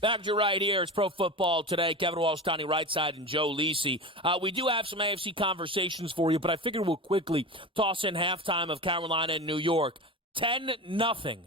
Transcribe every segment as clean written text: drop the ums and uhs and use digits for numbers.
Back to you right here. It's Pro Football Today. Kevin Walsh, Donnie Rightside, and Joe Lisi. We do have some AFC conversations for you, but I figured we'll quickly toss in halftime of Carolina and New York. 10-0.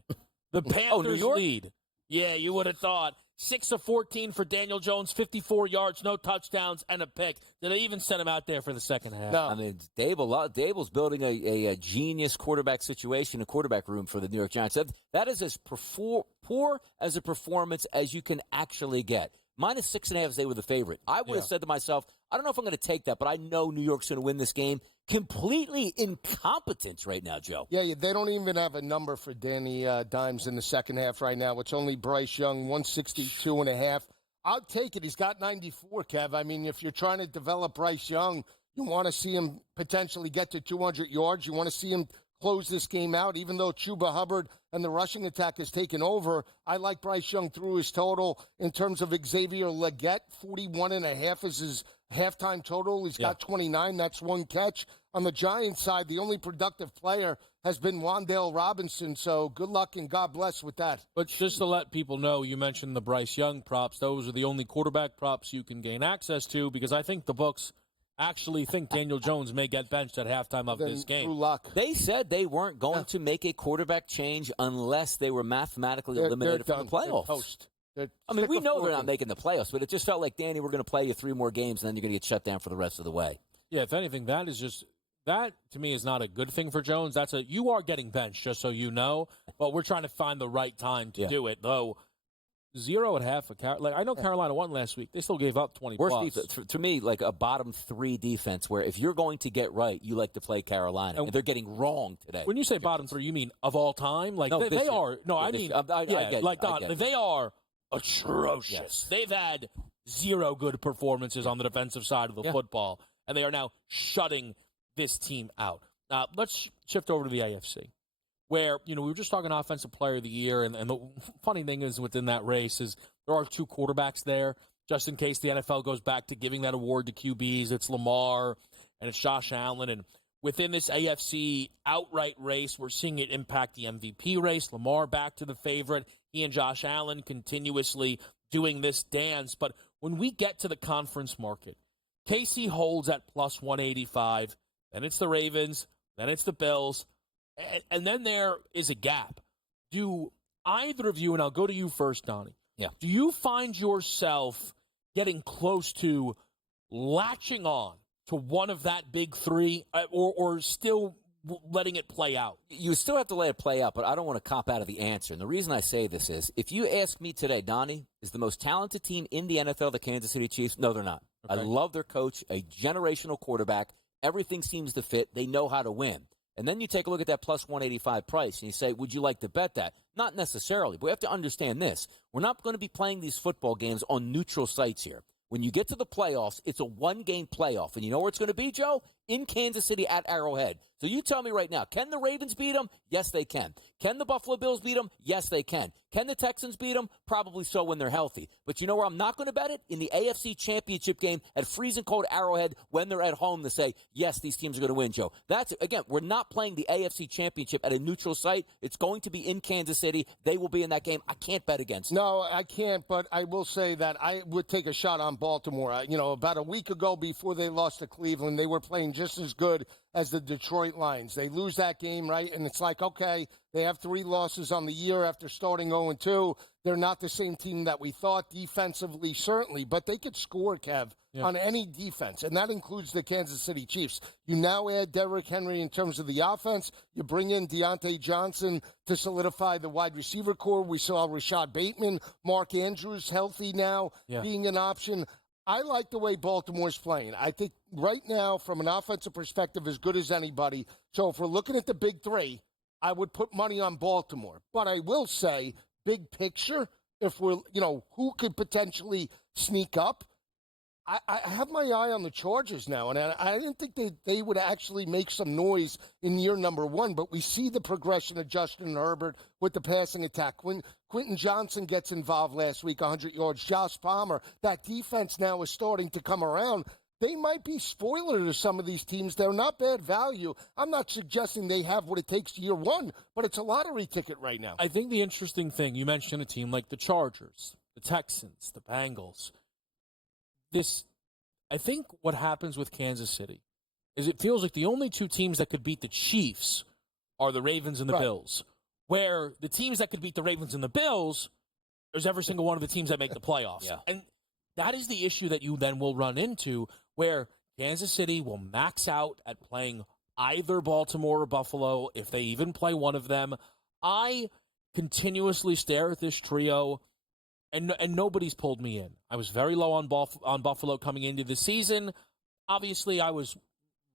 The Panthers lead. Yeah, you would have thought. 6 of 14 for Daniel Jones, 54 yards, no touchdowns, and a pick. Did they even send him out there for the second half? No. I mean, Dable's building a genius quarterback situation, a quarterback room for the New York Giants. That is as poor as a performance as you can actually get. Minus 6.5, they were the favorite. I would have said to myself, I don't know if I'm going to take that, but I know New York's going to win this game. Completely incompetent right now, Joe. Yeah, they don't even have a number for Danny Dimes in the second half right now. It's only Bryce Young, 162.5. I'll take it. He's got 94, Kev. I mean, if you're trying to develop Bryce Young, you want to see him potentially get to 200 yards. You want to see him close this game out, even though Chuba Hubbard and the rushing attack has taken over. I like Bryce Young through his total. In terms of Xavier Legette, 41.5 is his halftime total. He's got 29. That's one catch. On the Giants side, the only productive player has been Wan'Dale Robinson, so good luck and God bless with that. But just to let people know, you mentioned the Bryce Young props. Those are the only quarterback props you can gain access to, because I think the books actually think Daniel Jones may get benched at halftime of this game. Luck. They said they weren't going to make a quarterback change unless they were mathematically eliminated from the playoffs. I mean, we know they're not making the playoffs, but it just felt like, Danny, we're going to play you 3 more games, and then you're going to get shut down for the rest of the way. Yeah, if anything, that to me is not a good thing for Jones. You are getting benched, just so you know, but we're trying to find the right time to do it, though. 0.5. I know Carolina won last week. They still gave up 20 Worst plus. defense, to me, like a bottom 3 defense, where if you're going to get right, you like to play Carolina. And they're getting wrong today. When you say bottom 3, you mean of all time? Like no, they are. No, I mean, Don, they are atrocious. Yes. They've had 0 good performances on the defensive side of the football, and they are now shutting this team out. Let's shift over to the AFC, where, we were just talking Offensive Player of the Year, and the funny thing is within that race is there are 2 quarterbacks there, just in case the NFL goes back to giving that award to QBs. It's Lamar and it's Josh Allen, and within this AFC outright race, we're seeing it impact the MVP race. Lamar back to the favorite. He and Josh Allen continuously doing this dance. But when we get to the conference market, KC holds at plus 185. Then it's the Ravens. Then it's the Bills. And then there is a gap. Do either of you, and I'll go to you first, Donnie, do you find yourself getting close to latching on to one of that big 3 or still letting it play out? You still have to let it play out, but I don't want to cop out of the answer. And the reason I say this is, if you ask me today, Donnie, is the most talented team in the NFL the Kansas City Chiefs? No, they're not. Okay. I love their coach, a generational quarterback. Everything seems to fit. They know how to win. And then you take a look at that plus 185 price, and you say, would you like to bet that? Not necessarily, but we have to understand this. We're not going to be playing these football games on neutral sites here. When you get to the playoffs, it's a 1-game playoff. And you know where it's going to be, Joe? In Kansas City at Arrowhead. So you tell me right now, can the Ravens beat them? Yes, they can. Can the Buffalo Bills beat them? Yes, they can. Can the Texans beat them? Probably so when they're healthy. But you know where I'm not going to bet it? In the AFC Championship game at freezing cold Arrowhead when they're at home to say, yes, these teams are going to win, Joe. That's, again, we're not playing the AFC Championship at a neutral site. It's going to be in Kansas City. They will be in that game. I can't bet against them. No, I can't, but I will say that I would take a shot on Baltimore. About a week ago before they lost to Cleveland, they were playing just as good as the Detroit Lions. They lose that game, right? And it's like, okay, they have 3 losses on the year after starting 0-2. They're not the same team that we thought defensively, certainly, but they could score, Kev, on any defense, and that includes the Kansas City Chiefs. You now add Derrick Henry in terms of the offense. You bring in Deontay Johnson to solidify the wide receiver core. We saw Rashad Bateman, Mark Andrews healthy now, being an option. I like the way Baltimore's playing. I think right now, from an offensive perspective, as good as anybody. So if we're looking at the big 3, I would put money on Baltimore. But I will say, big picture, if we're, who could potentially sneak up, I have my eye on the Chargers now, and I didn't think they would actually make some noise in year number 1, but we see the progression of Justin Herbert with the passing attack. When Quentin Johnson gets involved last week, 100 yards, Josh Palmer, that defense now is starting to come around. They might be spoiler to some of these teams. They're not bad value. I'm not suggesting they have what it takes year 1, but it's a lottery ticket right now. I think the interesting thing, you mentioned a team like the Chargers. the Texans, the Bengals. I think what happens with Kansas City is it feels like the only two teams that could beat the Chiefs are the Ravens and the Bills, where the teams that could beat the Ravens and the Bills is every single one of the teams that make the playoffs. Yeah. And that is the issue that you then will run into, where Kansas City will max out at playing either Baltimore or Buffalo, if they even play one of them. I continuously stare at this trio, and nobody's pulled me in. I was very low on Buffalo coming into the season. Obviously, I was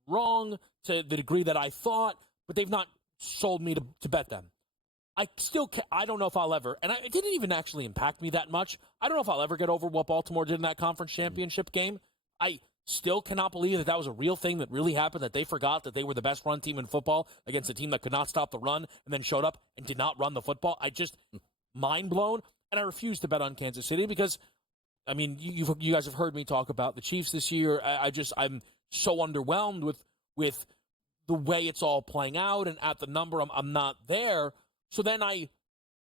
wrong to the degree that I thought, but they've not sold me to bet them. I don't know if I'll ever, and it didn't even actually impact me that much. I don't know if I'll ever get over what Baltimore did in that conference championship game. I still cannot believe that was a real thing that really happened, that they forgot that they were the best run team in football against a team that could not stop the run and then showed up and did not run the football. I just, mind blown, and I refuse to bet on Kansas City because, I mean, you guys have heard me talk about the Chiefs this year. I'm so underwhelmed with the way it's all playing out, and at the number, I'm not there. So then I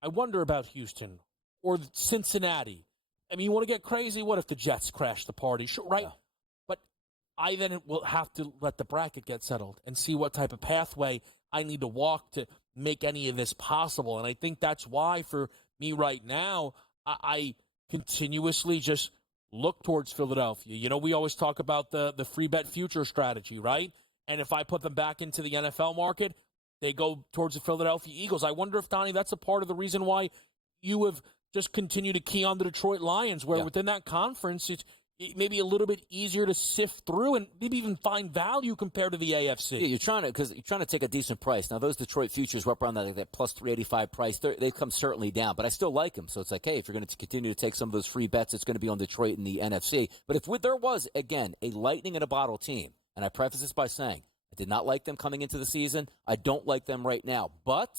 wonder about Houston or Cincinnati. I mean, you want to get crazy? What if the Jets crash the party? Sure, right? Yeah. But I then will have to let the bracket get settled and see what type of pathway I need to walk to make any of this possible. And I think that's why, for me right now, I continuously just look towards Philadelphia. You know, we always talk about the free bet future strategy, right? And if I put them back into the NFL market, they go towards the Philadelphia Eagles. I wonder if, Donnie, that's a part of the reason why you have just continued to key on the Detroit Lions, where within that conference, it may be a little bit easier to sift through and maybe even find value compared to the AFC. Yeah, you're trying to take a decent price. Now, those Detroit futures were up around that plus 385 price. They've come certainly down, but I still like them. So it's like, hey, if you're going to continue to take some of those free bets, it's going to be on Detroit and the NFC. But if there was, again, a lightning in a bottle team, and I preface this by saying, I did not like them coming into the season. I don't like them right now. But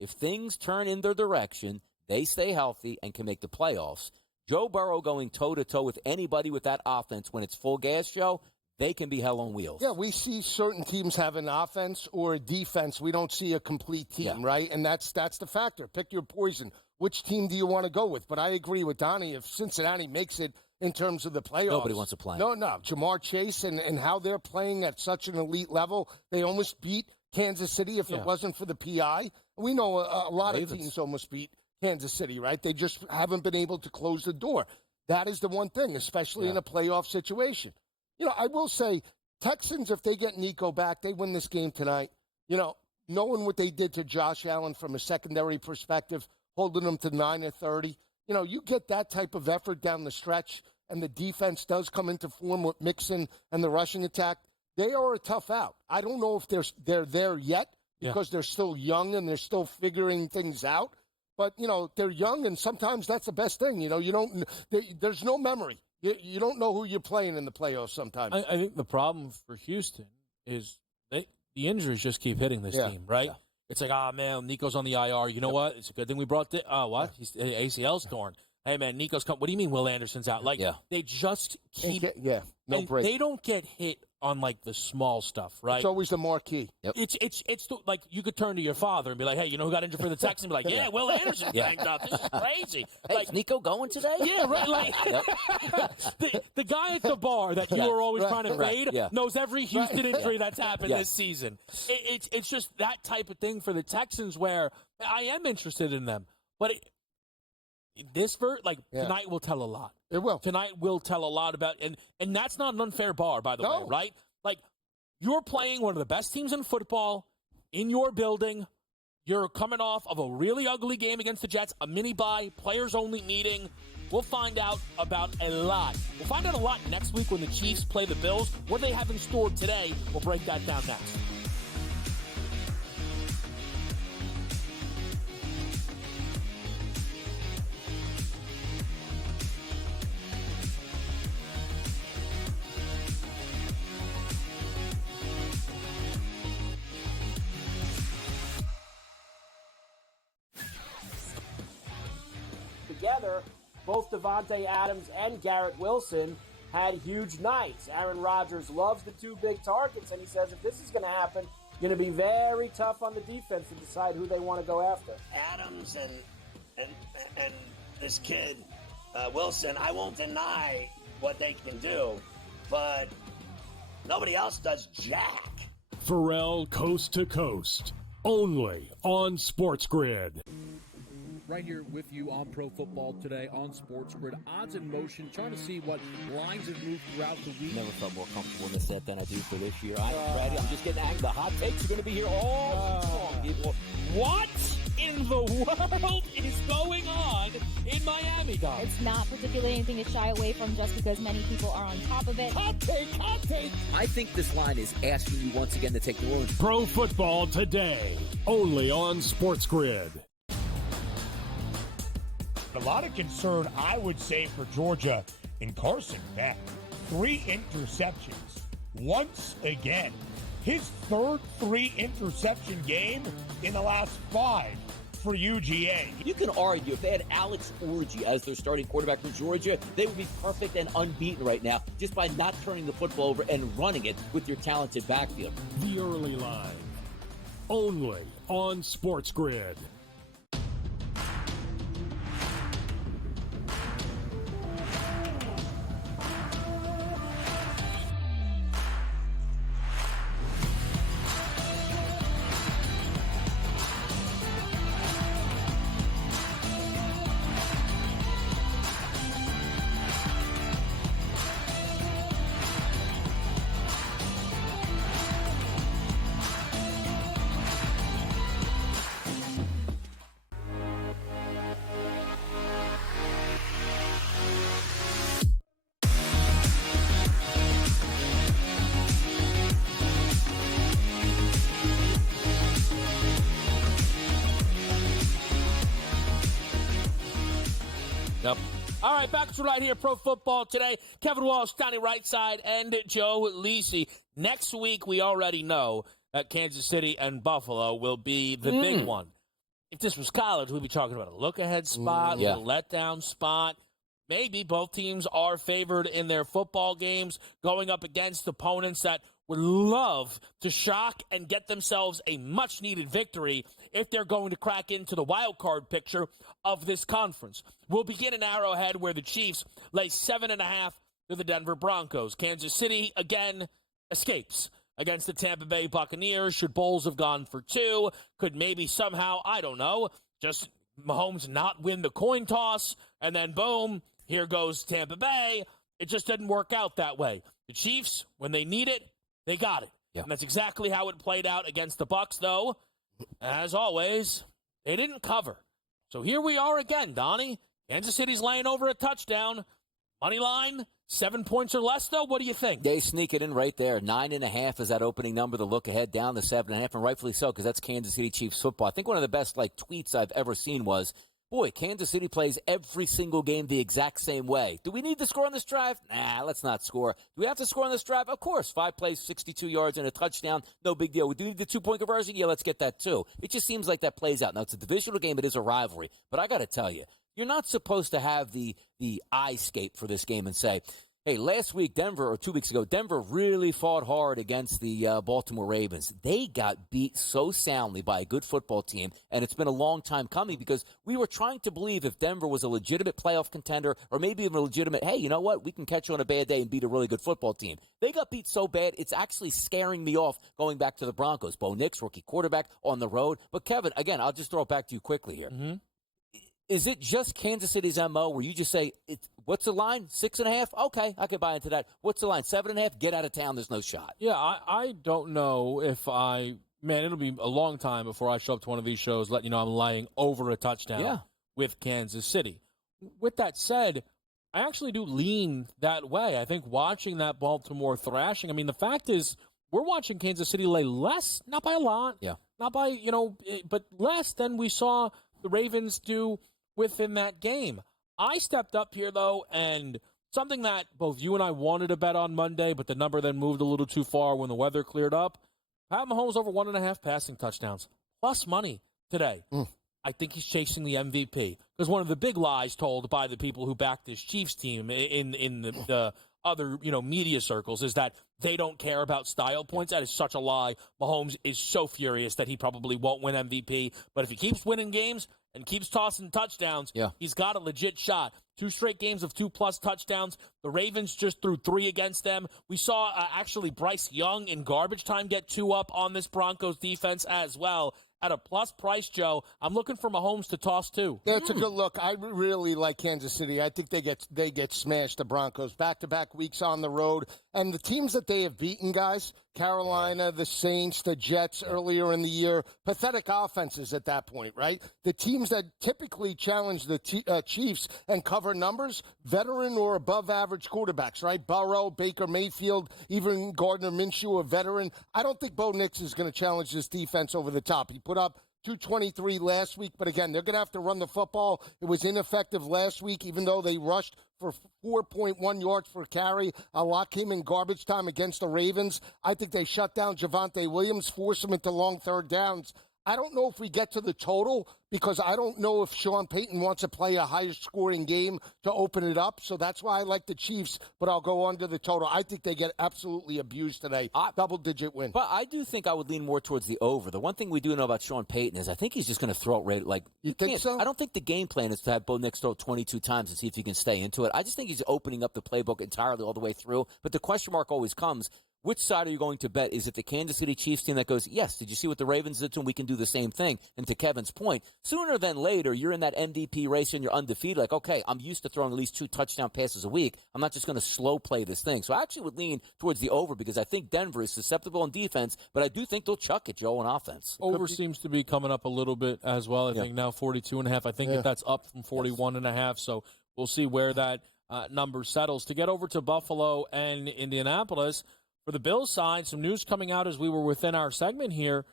if things turn in their direction, they stay healthy and can make the playoffs. Joe Burrow going toe-to-toe with anybody with that offense when it's full gas, Joe, they can be hell on wheels. Yeah, we see certain teams have an offense or a defense. We don't see a complete team, right? And that's the factor. Pick your poison. Which team do you want to go with? But I agree with Donnie. If Cincinnati makes it in terms of the playoffs, nobody wants to play. No. Jamar Chase and how they're playing at such an elite level, they almost beat Kansas City if it wasn't for the PI. We know a lot of teams almost beat Kansas City, right? They just haven't been able to close the door. That is the one thing, especially in a playoff situation. You know, I will say, Texans, if they get Nico back, they win this game tonight. You know, knowing what they did to Josh Allen from a secondary perspective, holding them to 9 or 30, you know, you get that type of effort down the stretch, and the defense does come into form with Mixon and the rushing attack. They are a tough out. I don't know if they're there yet because they're still young and they're still figuring things out. But, you know, they're young, and sometimes that's the best thing. You know, there's no memory. You don't know who you're playing in the playoffs sometimes. I think the problem for Houston is the injuries just keep hitting this team, right? Yeah. It's like, man, Nico's on the IR. You know what? It's a good thing we brought what? He's ACL's torn. Hey, man, Nico's come. What do you mean Will Anderson's out? Like, they just keep no break. They don't get hit on, like, the small stuff, right? It's always the marquee. Yep. It's like you could turn to your father and be like, hey, you know who got injured for the Texans? And be like, yeah, Will Anderson banged up. This is crazy. Hey, like, is Nico going today? Yeah, right. Like, the guy at the bar that you were always trying to fade knows every Houston injury that's happened this season. It's just that type of thing for the Texans where I am interested in them. But tonight will tell a lot. It will. Tonight will tell a lot about, and that's not an unfair bar, by the way, right? Like, you're playing one of the best teams in football in your building. You're coming off of a really ugly game against the Jets, a mini-bye, players-only meeting. We'll find out about a lot. We'll find out a lot next week when the Chiefs play the Bills. What they have in store today, we'll break that down next. Together, both Devontae Adams and Garrett Wilson had huge nights. Aaron Rodgers loves the two big targets, and he says if this is going to happen, it's going to be very tough on the defense to decide who they want to go after. Adams and this kid, Wilson, I won't deny what they can do, but nobody else does jack. Pharrell Coast to Coast, only on SportsGrid. Right here with you on Pro Football Today on SportsGrid. Odds in motion, trying to see what lines have moved throughout the week. Never felt more comfortable in this set than I do for this year. I'm ready. I'm just getting angry. The hot takes are going to be here all long, people. What in the world is going on in Miami, Dom? It's not particularly anything to shy away from just because many people are on top of it. Hot take, hot take. I think this line is asking you once again to take the room. Pro Football Today, only on SportsGrid. A lot of concern, I would say, for Georgia in Carson Beck. 3 interceptions. Once again. His third 3-interception game in the last 5 for UGA. You can argue if they had Alex Orji as their starting quarterback for Georgia, they would be perfect and unbeaten right now just by not turning the football over and running it with your talented backfield. The early line, only on SportsGrid. Yep. All right, back to right here, Pro Football Today. Kevin Walsh, Donnie Rightside, and Joe Lisi. Next week, we already know that Kansas City and Buffalo will be the big one. If this was college, we'd be talking about a look-ahead spot, a letdown spot. Maybe both teams are favored in their football games, going up against opponents that would love to shock and get themselves a much-needed victory if they're going to crack into the wild card picture of this conference. We'll begin in Arrowhead, where the Chiefs lay 7.5 to the Denver Broncos. Kansas City, again, escapes against the Tampa Bay Buccaneers. Should Bowles have gone for 2? Could maybe somehow, I don't know, just Mahomes not win the coin toss, and then boom, here goes Tampa Bay. It just didn't work out that way. The Chiefs, when they need it, they got it. Yep. And that's exactly how it played out against the Bucs, though. As always, they didn't cover. So here we are again, Donnie. Kansas City's laying over a touchdown. Money line, 7 points or less, though. What do you think? They sneak it in right there. 9.5 is that opening number. The look ahead down to 7.5, and rightfully so, because that's Kansas City Chiefs football. I think one of the best tweets I've ever seen was, boy, Kansas City plays every single game the exact same way. Do we need to score on this drive? Nah, let's not score. Do we have to score on this drive? Of course. 5 plays, 62 yards, and a touchdown. No big deal. Do we need the 2-point conversion? Yeah, let's get that too. It just seems like that plays out. Now, it's a divisional game. It is a rivalry. But I got to tell you, you're not supposed to have the eye-scape for this game and say, hey, last week, Denver, or 2 weeks ago, Denver really fought hard against the Baltimore Ravens. They got beat so soundly by a good football team, and it's been a long time coming because we were trying to believe if Denver was a legitimate playoff contender or maybe even a legitimate, hey, you know what, we can catch you on a bad day and beat a really good football team. They got beat so bad, it's actually scaring me off going back to the Broncos. Bo Nix, rookie quarterback, on the road. But, Kevin, again, I'll just throw it back to you quickly here. Mm-hmm. Is it just Kansas City's MO where you just say, what's the line? 6.5? Okay, I could buy into that. What's the line? 7.5? Get out of town. There's no shot. Yeah, I don't know if it'll be a long time before I show up to one of these shows letting you know I'm laying over a touchdown with Kansas City. With that said, I actually do lean that way. I think watching that Baltimore thrashing, I mean, the fact is we're watching Kansas City lay less, not by a lot, not by, but less than we saw the Ravens do within that game. I stepped up here, though, and something that both you and I wanted to bet on Monday, but the number then moved a little too far when the weather cleared up. Pat Mahomes over 1.5 passing touchdowns, plus money today. I think he's chasing the MVP. Because one of the big lies told by the people who backed this Chiefs team in the other media circles is that they don't care about style points. That is such a lie. Mahomes is so furious that he probably won't win MVP. But if he keeps winning games and keeps tossing touchdowns, he's got a legit shot 2 straight games of 2-plus touchdowns. The Ravens just threw 3 against them. We saw actually Bryce Young in garbage time get 2 up on this Broncos defense as well. At a plus price, Joe, I'm looking for Mahomes to toss 2. That's a good look. I really like Kansas City. I think they get smashed, the Broncos, back-to-back weeks on the road. And the teams that they have beaten, guys, Carolina, the Saints, the Jets earlier in the year, pathetic offenses at that point, right? The teams that typically challenge the Chiefs and cover numbers, veteran or above-average quarterbacks, right? Burrow, Baker Mayfield, even Gardner Minshew, a veteran. I don't think Bo Nix is going to challenge this defense over the top. He put up 223 last week, but again, they're going to have to run the football. It was ineffective last week, even though they rushed for 4.1 yards per carry. A lot came in garbage time against the Ravens. I think they shut down Javonte Williams, force him into long third downs. I don't know if we get to the total because I don't know if Sean Payton wants to play a higher scoring game to open it up. So that's why I like the Chiefs, but I'll go under the total. I think they get absolutely abused today. Double-digit win. But I do think I would lean more towards the over. The one thing we do know about Sean Payton is I think he's just going to throw it right. Like, you think so? I don't think the game plan is to have Bo Nix throw it 22 times and see if he can stay into it. I just think he's opening up the playbook entirely all the way through. But the question mark always comes, which side are you going to bet? Is it the Kansas City Chiefs team that goes, yes, did you see what the Ravens did to them? We can do the same thing. And to Kevin's point, sooner than later, you're in that MVP race and you're undefeated. Like, okay, I'm used to throwing at least 2 touchdown passes a week. I'm not just going to slow play this thing. So I actually would lean towards the over because I think Denver is susceptible on defense, but I do think they'll chuck it, Joe, on offense. Over seems to be coming up a little bit as well. I think now 42.5. I think that's up from 41.5. So we'll see where that number settles. To get over to Buffalo and Indianapolis, for the Bills side, some news coming out as we were within our segment here.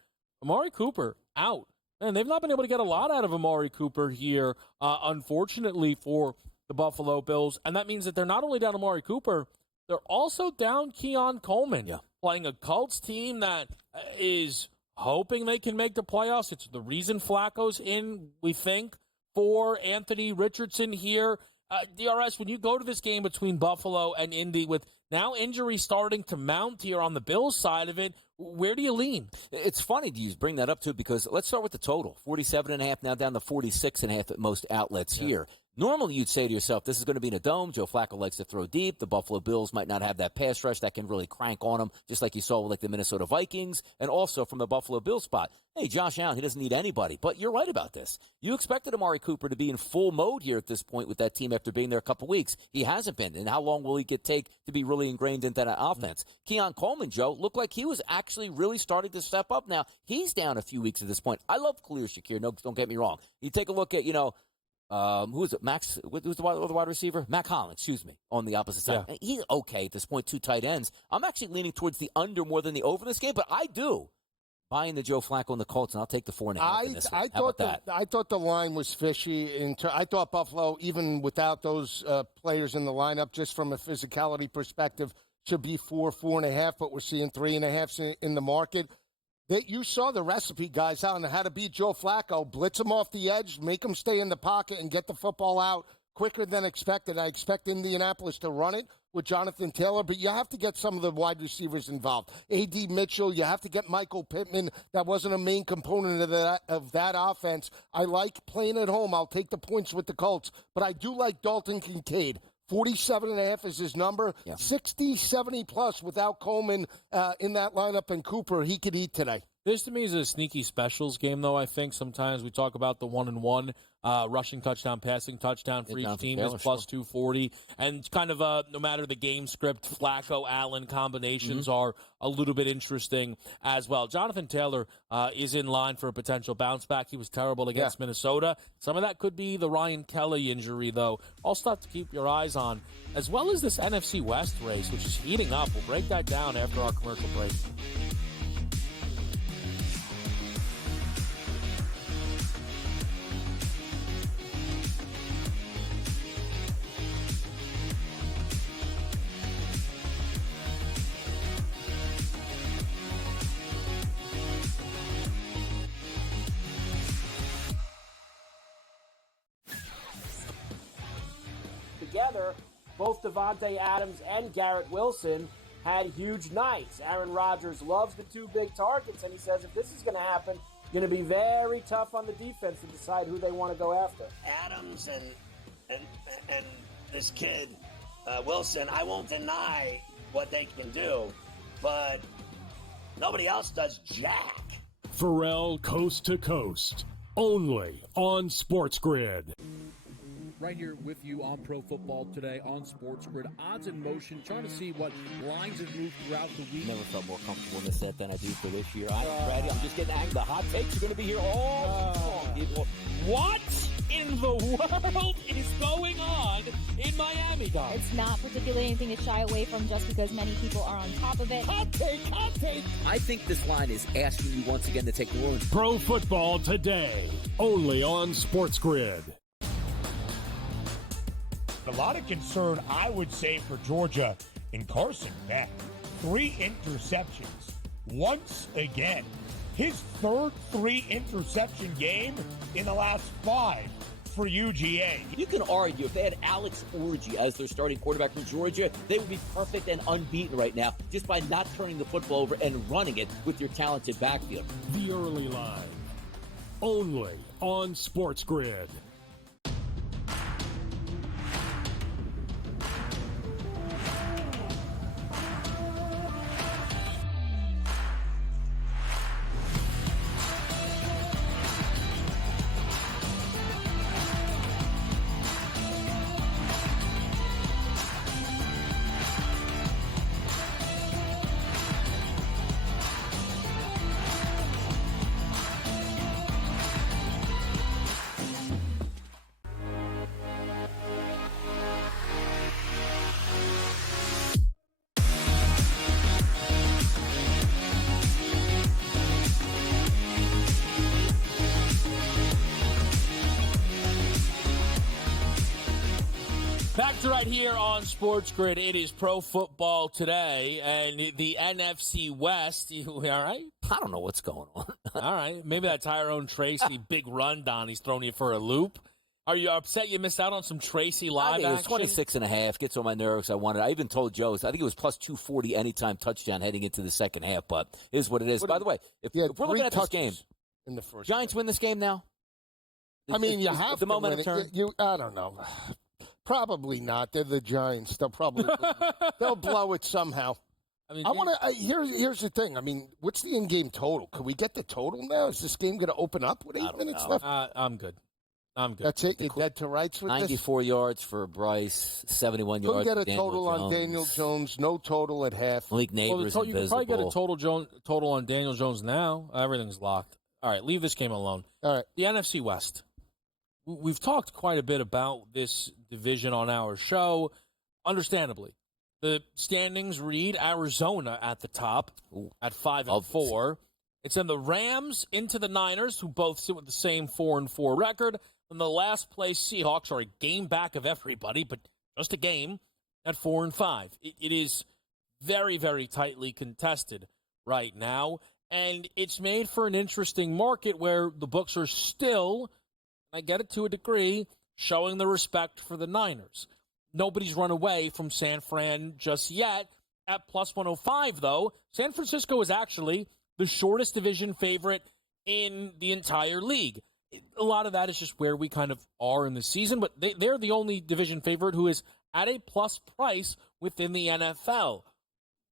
Amari Cooper out. And they've not been able to get a lot out of Amari Cooper here, unfortunately, for the Buffalo Bills. And that means that they're not only down Amari Cooper, they're also down Keon Coleman, playing a Colts team that is hoping they can make the playoffs. It's the reason Flacco's in, we think, for Anthony Richardson here. DRS, when you go to this game between Buffalo and Indy with now injuries starting to mount here on the Bills side of it, where do you lean? It's funny you bring that up, too, because let's start with the total. 47.5 now down to 46.5 at most outlets here. Normally, you'd say to yourself, this is going to be in a dome. Joe Flacco likes to throw deep. The Buffalo Bills might not have that pass rush that can really crank on them, just like you saw with like the Minnesota Vikings, and also from the Buffalo Bills spot. Hey, Josh Allen, he doesn't need anybody. But you're right about this. You expected Amari Cooper to be in full mode here at this point with that team after being there a couple weeks. He hasn't been. And how long will he take to be really ingrained into that offense? Keon Coleman, Joe, looked like he was actually really starting to step up now. He's down a few weeks at this point. I love Khalil Shakir. No, don't get me wrong. You take a look at, who is it? Max? Who's the wide receiver? Mac Hollins, on the opposite side. Yeah. He's okay at this point, 2 tight ends. I'm actually leaning towards the under more than the over this game, but I do. Buying the Joe Flacco and the Colts, and I'll take the 4.5 in this one. I thought the line was fishy. I thought Buffalo, even without those players in the lineup, just from a physicality perspective, should be 4.5, but we're seeing 3.5 in the market. You saw the recipe, guys, on how to beat Joe Flacco. Blitz him off the edge, make him stay in the pocket, and get the football out quicker than expected. I expect Indianapolis to run it with Jonathan Taylor, but you have to get some of the wide receivers involved. A.D. Mitchell, you have to get Michael Pittman. That wasn't a main component of that offense. I like playing at home. I'll take the points with the Colts, but I do like Dalton Kincaid. 47.5 is his number. 60, 70+ without Coleman in that lineup and Cooper. He could eat today. This, to me, is a sneaky specials game, though, I think. Sometimes we talk about the 1-and-1 rushing touchdown, passing touchdown for each team is plus 240. And kind of no matter the game script, Flacco-Allen combinations are a little bit interesting as well. Jonathan Taylor is in line for a potential bounce back. He was terrible against Minnesota. Some of that could be the Ryan Kelly injury, though. All stuff to keep your eyes on, as well as this NFC West race, which is heating up. We'll break that down after our commercial break. Together, both Davante Adams and Garrett Wilson had huge nights. Aaron Rodgers loves the 2 big targets, and he says if this is going to happen, going to be very tough on the defense to decide who they want to go after. Adams and and this kid, Wilson, I won't deny what they can do, but nobody else does jack. Pharrell Coast to Coast, only on SportsGrid. Right here with you on Pro Football Today on SportsGrid. Odds in motion, trying to see what lines have moved throughout the week. Never felt more comfortable in this set than I do for this year. I am ready. I'm just getting angry. The hot takes are going to be here all long, people. What in the world is going on in Miami, Don? It's not particularly anything to shy away from just because many people are on top of it. Hot take, hot take. I think this line is asking you once again to take New Orleans. Pro Football Today, only on SportsGrid. A lot of concern, I would say, for Georgia in Carson Beck. 3 interceptions once again. His third 3-interception game in the last 5 for UGA. You can argue if they had Alex Orji as their starting quarterback for Georgia, they would be perfect and unbeaten right now just by not turning the football over and running it with your talented backfield. The early line, only on SportsGrid. Back to right here on SportsGrid. It is Pro Football Today, and the NFC West. You all right? I don't know what's going on. All right. Maybe that Tyrone Tracy big run, Don. He's throwing you for a loop. Are you upset you missed out on some Tracy live It was action? 26.5. Gets on my nerves. I even told Joe, I think it was plus 240 anytime touchdown heading into the second half, but it is what it is. By the way, if we're looking at this game, in the first Giants win this game now? I mean, you have the to momentum win turn? it. I don't know. Probably not. They're the Giants. They'll probably they'll blow it somehow. I mean, Here's the thing. I mean, what's the in-game total? Can we get the total now? Is this game going to open up with 8 minutes left? I'm good. That's it. You're dead to rights with 94 yards for Bryce, 71 this? yards. Couldn't get a Daniel total Jones. on Daniel Jones. No total at half. Malik Neighbors you can probably get a invisible. total on Daniel Jones now. Everything's locked. All right, leave this game alone. All right. The NFC West. We've talked quite a bit about this division on our show, understandably. The standings read Arizona at the top at 5-4. It's in the Rams into the Niners, who both sit with the same 4-4 record. And the last place Seahawks are a game back of everybody, but just a game at 4-5. It is very, very tightly contested right now, and it's made for an interesting market where the books are still, I get it to a degree, showing the respect for the Niners. Nobody's run away from San Fran just yet. At plus 105, though, San Francisco is actually the shortest division favorite in the entire league. A lot of that is just where we kind of are in the season, but they're the only division favorite who is at a plus price within the NFL.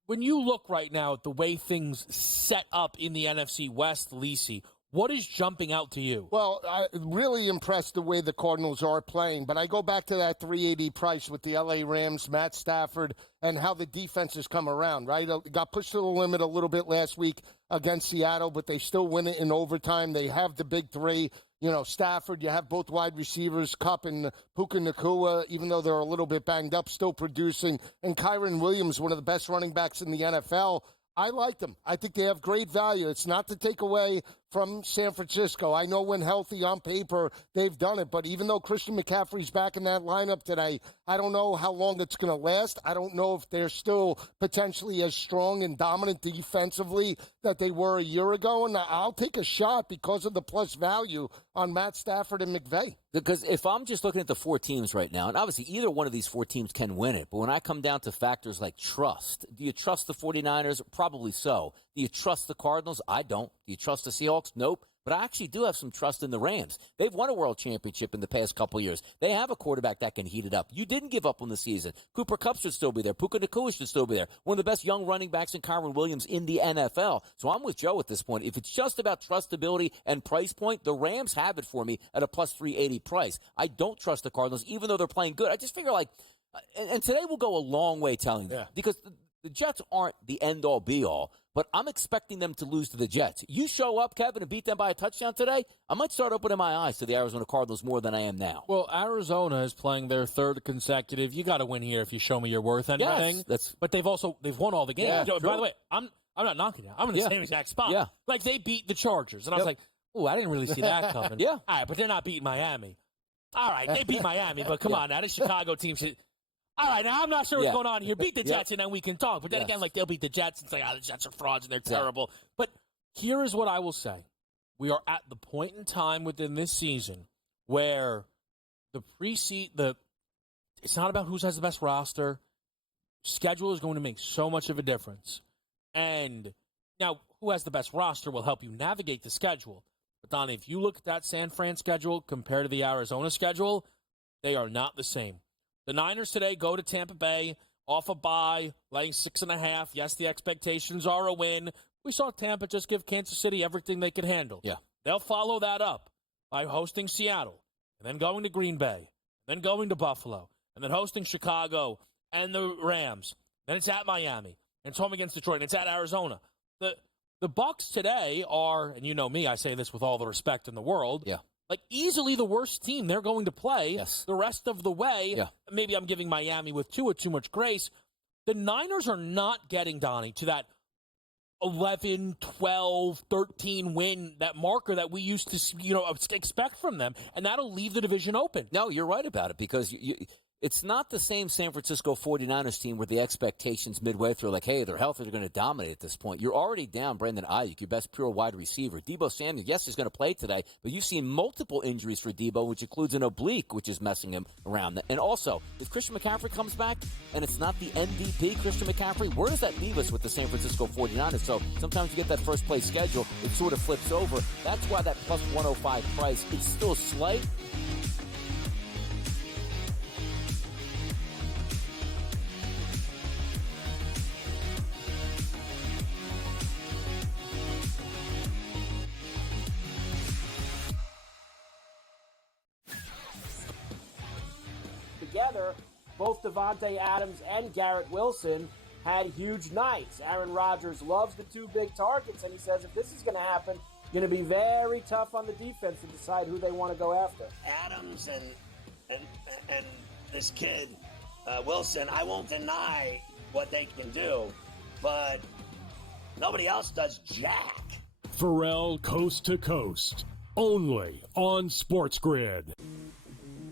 When you look right now at the way things set up in the NFC West, Lisi, what is jumping out to you? Well, I'm really impressed the way the Cardinals are playing, but I go back to that 380 price with the LA Rams, Matt Stafford, and how the defense has come around, right? Got pushed to the limit a little bit last week against Seattle, but they still win it in overtime. They have the big three. You know, Stafford, you have both wide receivers, Kupp and Puka Nacua, even though they're a little bit banged up, still producing. And Kyron Williams, one of the best running backs in the NFL. I like them. I think they have great value. It's not to take away from San Francisco. I know when healthy on paper, they've done it. But even though Christian McCaffrey's back in that lineup today, I don't know how long it's going to last. I don't know if they're still potentially as strong and dominant defensively that they were a year ago. And I'll take a shot because of the plus value on Matt Stafford and McVay. Because if I'm just looking at the 4 teams right now, and obviously either one of these 4 teams can win it, but when I come down to factors like trust, do you trust the 49ers? Probably so. Do you trust the Cardinals? I don't. Do you trust the Seahawks? Nope. but I actually do have some trust in the Rams. They've won a world championship in the past couple of years. They have a quarterback that can heat it up. You didn't give up on the season. Cooper Kupp should still be there. Puka Nacua should still be there. One of the best young running backs in Kyron Williams in the NFL. So I'm with Joe at this point. If it's just about trustability and price point, the Rams have it for me at a plus 380 price. I don't trust the Cardinals, even though they're playing good. I just figure and today will go a long way telling them. Because the Jets aren't the end-all, be-all, but I'm expecting them to lose to the Jets. You show up, Kevin, and beat them by a touchdown today, I might start opening my eyes to the Arizona Cardinals more than I am now. Well, Arizona is playing their third consecutive. You got to win here if you show me you're worth anything. Yes, but they've won all the games. Yeah, by the way, I'm not knocking you. I'm in the same exact spot. Yeah. Like, they beat the Chargers, and I was like, oh, I didn't really see that coming. Yeah. All right, but they're not beating Miami. All right, they beat Miami, but come on now, this Chicago team should. All right, now I'm not sure what's going on here. Beat the Jets, and then we can talk. But then again, they'll beat the Jets and say, the Jets are frauds and they're terrible. But here is what I will say. We are at the point in time within this season where it's not about who has the best roster. Schedule is going to make so much of a difference. And now, who has the best roster will help you navigate the schedule. But, Donnie, if you look at that San Fran schedule compared to the Arizona schedule, they are not the same. The Niners today go to Tampa Bay off a bye, laying 6.5. Yes, the expectations are a win. We saw Tampa just give Kansas City everything they could handle. Yeah. They'll follow that up by hosting Seattle, and then going to Green Bay, then going to Buffalo, and then hosting Chicago and the Rams. Then it's at Miami, and it's home against Detroit, and it's at Arizona. The Bucs today are, and you know me, I say this with all the respect in the world, like easily the worst team they're going to play the rest of the way. Yeah. Maybe I'm giving Miami with too much grace. The Niners are not getting, Donnie, to that 11, 12, 13 win, that marker that we used to expect from them, and that'll leave the division open. No, you're right about it, because it's not the same San Francisco 49ers team with the expectations midway through, like, hey, they're healthy, they're going to dominate at this point. You're already down Brandon Ayuk, your best pure wide receiver. Deebo Samuel, yes, he's going to play today, but you've seen multiple injuries for Deebo, which includes an oblique, which is messing him around. And also, if Christian McCaffrey comes back and it's not the MVP Christian McCaffrey, where does that leave us with the San Francisco 49ers? So sometimes you get that first-place schedule, it sort of flips over. That's why that plus 105 price is still slight. Together, both Devontae Adams and Garrett Wilson had huge nights. Aaron Rodgers loves the two big targets, and he says if this is going to happen, it's going to be very tough on the defense to decide who they want to go after. Adams and this kid, Wilson, I won't deny what they can do, but nobody else does jack. Pharrell Coast to Coast, only on SportsGrid.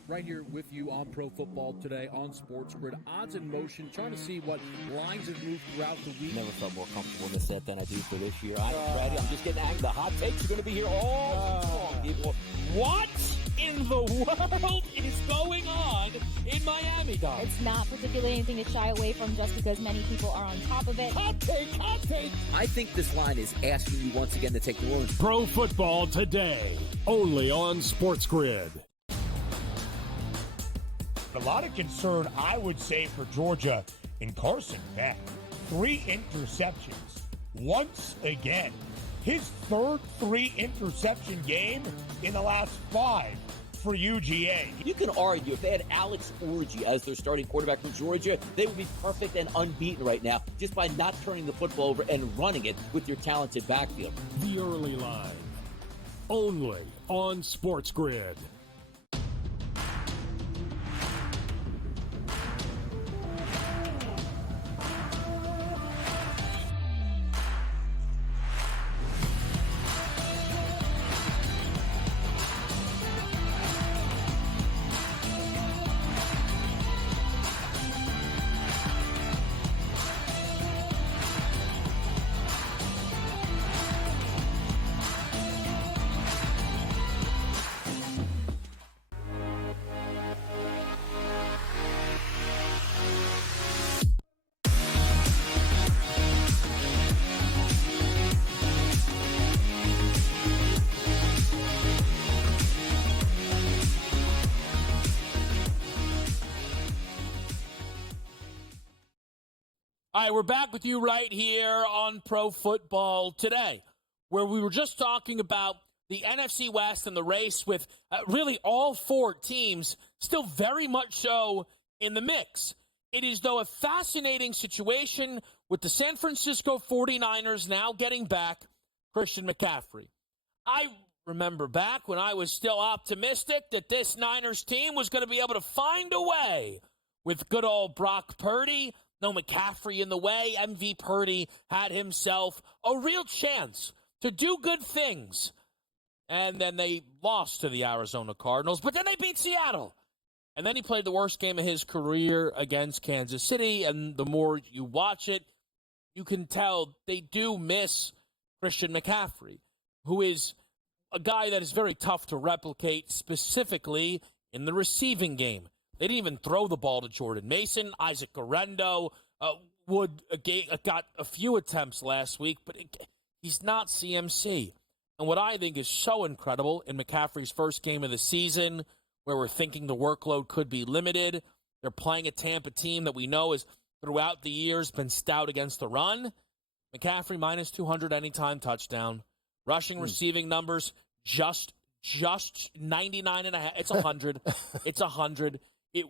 Right here with you on Pro Football Today on SportsGrid. Odds in motion, trying to see what lines have moved throughout the week. Never felt more comfortable in this set than I do for this year. I'm ready. I'm just getting angry. The hot takes are going to be here all long, people. What in the world is going on in Miami, Don? It's not particularly anything to shy away from just because many people are on top of it. Hot take. I think this line is asking you once again to take New Orleans. Pro Football Today, only on SportsGrid. A lot of concern, I would say, for Georgia in Carson Beck. 3 interceptions. Once again. His third 3-interception game in the last 5 for UGA. You can argue if they had Alex Orji as their starting quarterback for Georgia, they would be perfect and unbeaten right now just by not turning the football over and running it with your talented backfield. The early line, only on SportsGrid. All right, we're back with you right here on Pro Football Today, where we were just talking about the NFC West and the race with really all four teams still very much so in the mix. It is, though, a fascinating situation with the San Francisco 49ers now getting back Christian McCaffrey. I remember back when I was still optimistic that this Niners team was going to be able to find a way with good old Brock Purdy. No McCaffrey in the way. MV Purdy had himself a real chance to do good things. And then they lost to the Arizona Cardinals, but then they beat Seattle. And then he played the worst game of his career against Kansas City, and the more you watch it, you can tell they do miss Christian McCaffrey, who is a guy that is very tough to replicate, specifically in the receiving game. They didn't even throw the ball to Jordan Mason. Isaac Guerrero got a few attempts last week, but he's not CMC. And what I think is so incredible in McCaffrey's first game of the season, where we're thinking the workload could be limited, they're playing a Tampa team that we know has throughout the years been stout against the run. McCaffrey minus 200 anytime touchdown. Rushing, receiving numbers just 99.5. It's 100. It's 100.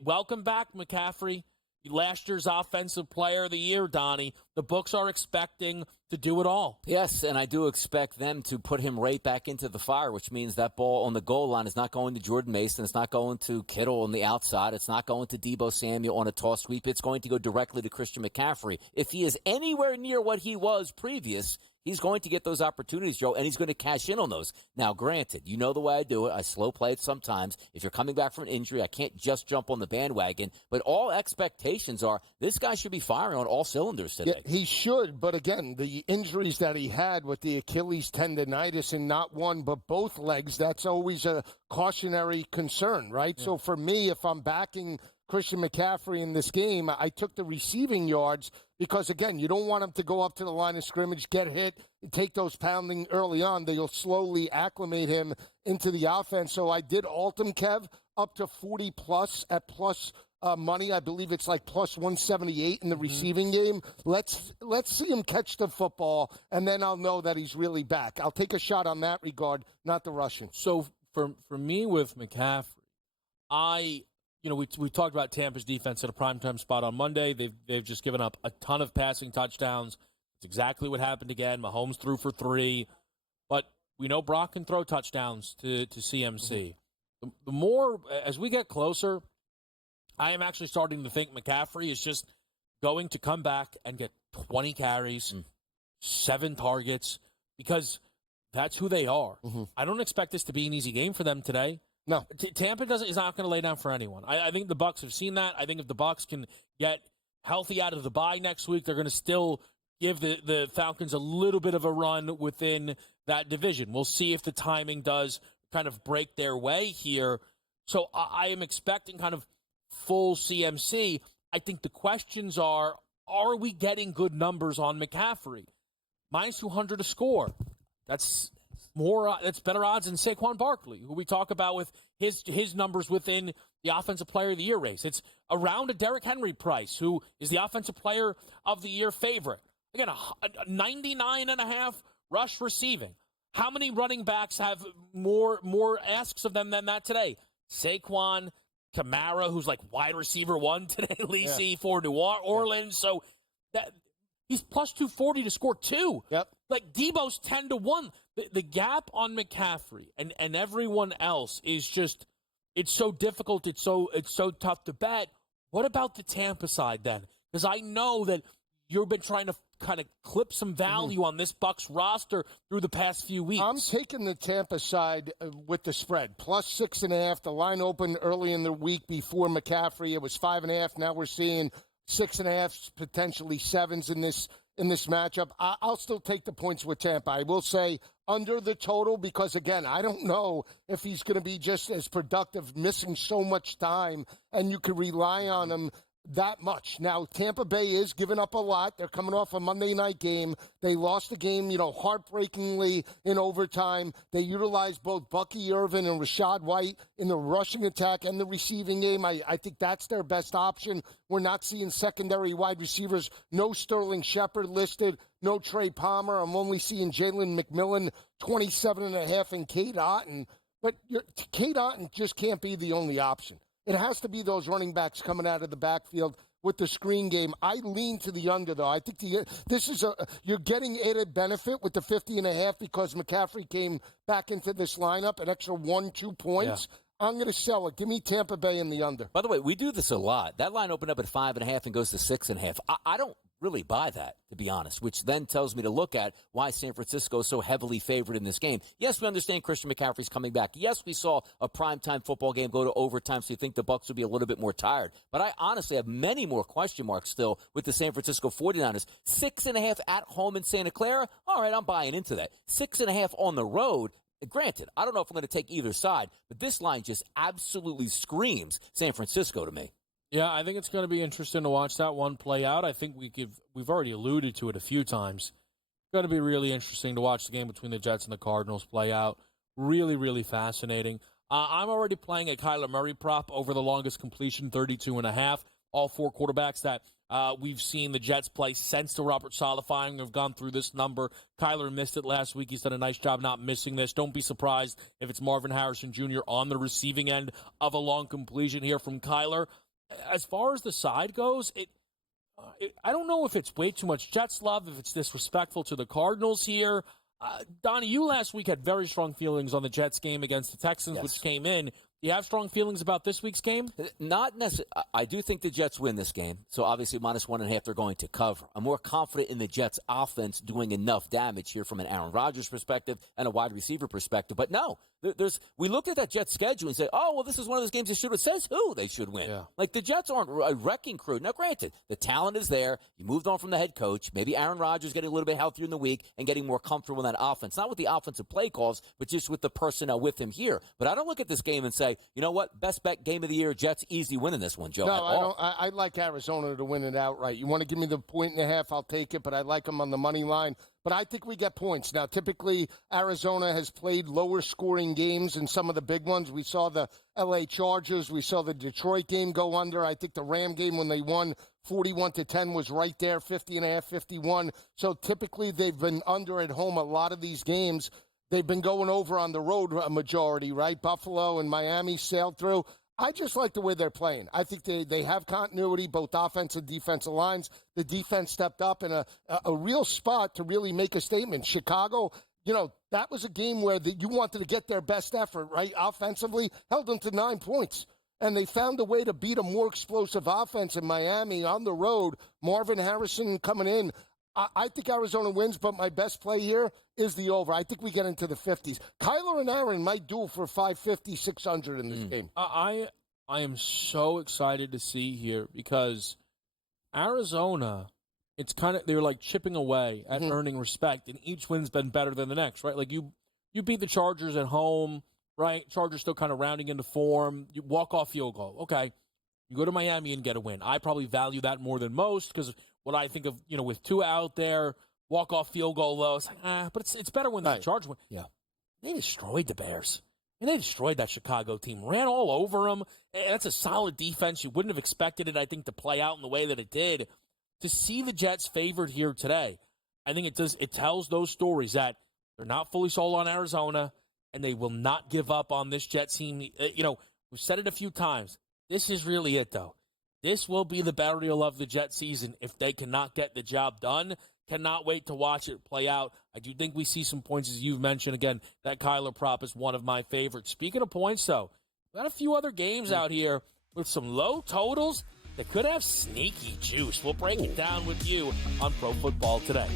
Welcome back, McCaffrey. Last year's Offensive Player of the Year, Donnie. The books are expecting to do it all. Yes, and I do expect them to put him right back into the fire, which means that ball on the goal line is not going to Jordan Mason. It's not going to Kittle on the outside. It's not going to Deebo Samuel on a toss sweep. It's going to go directly to Christian McCaffrey. If he is anywhere near what he was previous, he's going to get those opportunities, Joe, and he's going to cash in on those. Now, granted, you know the way I do it. I slow play it sometimes. If you're coming back from an injury, I can't just jump on the bandwagon. But all expectations are this guy should be firing on all cylinders today. Yeah, he should, but again, the injuries that he had with the Achilles tendonitis in not one but both legs, that's always a cautionary concern, right? Yeah. So for me, if I'm backing Christian McCaffrey in this game, I took the receiving yards because, again, you don't want him to go up to the line of scrimmage, get hit, take those pounding early on. They'll slowly acclimate him into the offense. So I did alt him, Kev, up to 40-plus at plus money. I believe it's like plus 178 in the receiving game. Let's see him catch the football, and then I'll know that he's really back. I'll take a shot on that regard, not the Russian. So for me with McCaffrey, we talked about Tampa's defense at a primetime spot on Monday. They've just given up a ton of passing touchdowns. It's exactly what happened again. Mahomes threw for 3. But we know Brock can throw touchdowns to CMC. The more, as we get closer, I am actually starting to think McCaffrey is just going to come back and get 20 carries, 7 targets, because that's who they are. I don't expect this to be an easy game for them today. No, Tampa is not going to lay down for anyone. I think the Bucs have seen that. I think if the Bucs can get healthy out of the bye next week, they're going to still give the Falcons a little bit of a run within that division. We'll see if the timing does kind of break their way here. So I am expecting kind of full CMC. I think the questions are we getting good numbers on McCaffrey? Minus 200 to score. That's better odds than Saquon Barkley, who we talk about with his numbers within the Offensive Player of the Year race. It's around a Derrick Henry price, who is the Offensive Player of the Year favorite. Again, a 99.5 rush receiving. How many running backs have more asks of them than that today? Saquon, Kamara, who's like wide receiver 1 today, Lisi for New Orleans. So that he's plus 240 to score 2. Yep. Like Debo's 10-1. The gap on McCaffrey and everyone else is just, it's so difficult. It's so tough to bet. What about the Tampa side then? Because I know that you've been trying to kind of clip some value on this Bucs roster through the past few weeks. I'm taking the Tampa side with the spread. Plus 6.5. The line opened early in the week before McCaffrey. It was 5.5. Now we're seeing 6.5, potentially 7s in this matchup. I'll still take the points with Tampa. I will say under the total because, again, I don't know if he's going to be just as productive, missing so much time, and you could rely on him that much. Now, Tampa Bay is giving up a lot. They're coming off a Monday night game. They lost the game, heartbreakingly in overtime. They utilized both Bucky Irvin and Rashad White in the rushing attack and the receiving game. I think that's their best option. We're not seeing secondary wide receivers. No Sterling Shepard listed. No Trey Palmer. I'm only seeing Jalen McMillan, 27.5, and Cade Otton. But Cade Otton just can't be the only option. It has to be those running backs coming out of the backfield with the screen game. I lean to the under, though. I think you're getting added benefit with the 50.5 because McCaffrey came back into this lineup, an extra 1-2 points. Yeah. I'm going to sell it. Give me Tampa Bay in the under. By the way, we do this a lot. That line opened up at 5.5 and goes to 6.5. I don't really buy that, to be honest, which then tells me to look at why San Francisco is so heavily favored in this game. Yes, we understand Christian McCaffrey's coming back. Yes, we saw a primetime football game go to overtime, so you think the Bucs would be a little bit more tired. But I honestly have many more question marks still with the San Francisco 49ers. 6.5 at home in Santa Clara? All right, I'm buying into that. 6.5 on the road. Granted, I don't know if I'm going to take either side, but this line just absolutely screams San Francisco to me. Yeah, I think it's going to be interesting to watch that one play out. I think we've already alluded to it a few times. It's going to be really interesting to watch the game between the Jets and the Cardinals play out. Really, really fascinating. I'm already playing a Kyler Murray prop over the longest completion, 32.5. All four quarterbacks that we've seen the Jets play since the Robert Saleh firing have gone through this number. Kyler missed it last week. He's done a nice job not missing this. Don't be surprised if it's Marvin Harrison Jr. on the receiving end of a long completion here from Kyler. As far as the side goes, I don't know if it's way too much Jets love, if it's disrespectful to the Cardinals here. Donnie, you last week had very strong feelings on the Jets game against the Texans, yes, which came in. Do you have strong feelings about this week's game? Not necessarily. I do think the Jets win this game. So obviously -1.5 they're going to cover. I'm more confident in the Jets offense doing enough damage here from an Aaron Rodgers perspective and a wide receiver perspective. But no, we looked at that Jets schedule and say, oh, well, this is one of those games that should have says who they should win. Yeah. Like the Jets aren't a wrecking crew. Now, granted, the talent is there. You moved on from the head coach. Maybe Aaron Rodgers getting a little bit healthier in the week and getting more comfortable in that offense. Not with the offensive play calls, but just with the personnel with him here. But I don't look at this game and say, you know what, best bet game of the year, Jets easy winning this one, Joe. No, I don't. I like Arizona to win it outright. You want to give me the 1.5, I'll take it, but I like them on the money line. But I think we get points. Now, typically, Arizona has played lower-scoring games in some of the big ones. We saw the L.A. Chargers. We saw the Detroit game go under. I think the Ram game when they won 41-10 was right there, 50.5, 51. So typically, they've been under at home a lot of these games. They've been going over on the road a majority, right? Buffalo and Miami sailed through. I just like the way they're playing. I think they have continuity, both offensive and defensive lines. The defense stepped up in a real spot to really make a statement. Chicago, that was a game where you wanted to get their best effort, right? Offensively, held them to 9 points. And they found a way to beat a more explosive offense in Miami on the road. Marvin Harrison coming in. I think Arizona wins, but my best play here is the over. I think we get into the 50s. Kyler and Aaron might duel for 550, 600 in this game. I am so excited to see here because Arizona, it's kind of, they're like chipping away at earning respect, and each win's been better than the next, right? Like you beat the Chargers at home, right? Chargers still kind of rounding into form. You walk off field goal. Okay. You go to Miami and get a win. I probably value that more than most because what I think of, with Tua out there, walk-off field goal, though, it's like, but it's better when the Chargers win. Yeah. They destroyed the Bears. And they destroyed that Chicago team, ran all over them. That's a solid defense. You wouldn't have expected it, I think, to play out in the way that it did. To see the Jets favored here today, I think it tells those stories that they're not fully sold on Arizona, and they will not give up on this Jets team. We've said it a few times. This is really it, though. This will be the burial of the Jet season if they cannot get the job done. Cannot wait to watch it play out. I do think we see some points, as you've mentioned. Again, that Kyler prop is one of my favorites. Speaking of points, though, we got a few other games out here with some low totals that could have sneaky juice. We'll break it down with you on Pro Football Today.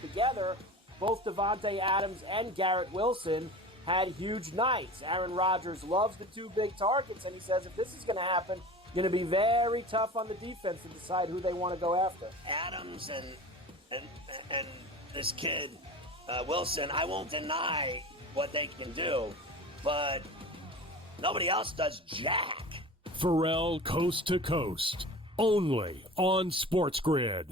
Together, Both Devontae Adams and Garrett Wilson had huge nights. Aaron Rodgers loves the two big targets, and he says if this is going to happen, going to be very tough on the defense to decide who they want to go after. Adams and this kid, Wilson, I won't deny what they can do, but nobody else does jack. Pharrell Coast to Coast, only on SportsGrid.